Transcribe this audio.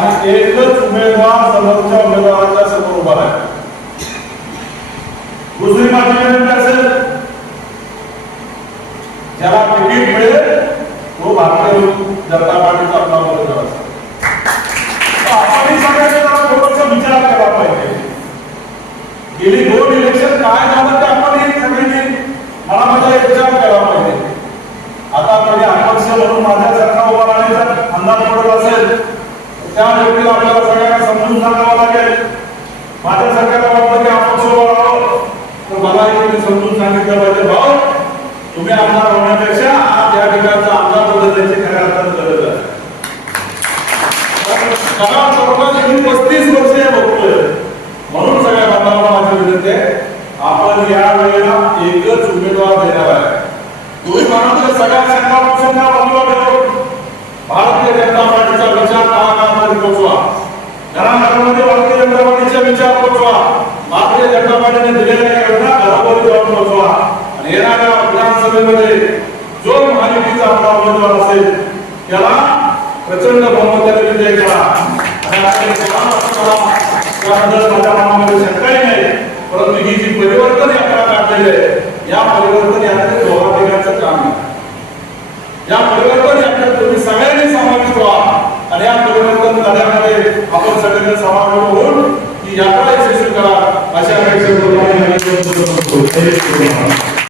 आणि एकच उमेदवार समोरच्या उमेदवाराच्या समोर उभा आहे दुसरी माझी असेल. ज्याला तिकीट मिळेल तो भारतीय जनता पार्टीचा आपला उमेदवार असेल. आपण सगळ्यांनी जरा थोडासा विचार केला पाहिजे. गेली दोन इलेक्शन काय झालं ते आपण हे सगळ्यांनी मनामध्ये एक विचार केला पाहिजे. आता कधी अपक्ष म्हणून माझ्यासारखा उभा राहण्याचा अंदाज पडत असेल. त्या व्यक्तीला आपल्याला सगळ्यांना समजून सांगावं लागेल. माझ्या सगळ्यांना वाटतं की आपण सोबत राहावं तर मला तुम्ही समजून सांगितलं पाहिजे भाऊ तुम्ही आमदार होण्यापेक्षा आज या ठिकाणचा आमदार बदलण्याची खऱ्या अर्थानं गरज आहे. कारण चौकात मी पस्तीस वर्ष हे बघतोय. म्हणून सगळ्या बांधवांना माझी विनंती आहे आपण या वेळेला एकच उमेदवार देणार आहे. तुम्ही म्हणाल सगळ्या संघापासून भारतीय जनता घराघरामध्ये भारतीय जनता विचार भारतीय जनता पार्टीने दिलेल्या योजना जाऊन आणि येणाऱ्या विधानसभेमध्ये जो महायुतीचा आपला उमेदवार असेल त्याला प्रचंड बहुमताने विजय करा. आणि शंकाही नाही परंतु ही जी परिवर्तन यात्रा काढलेली आहे या परिवर्तन यात्रेत धोराधिकाचं काम आहे या परिवर्तन यात्रेत तुम्ही सगळ्यांनी समाविष्ट व्हा आणि या परिवर्तन आपण सगळ्यांना समाधान होऊन की यात्रा यशस्वी करा अशा अपेक्षा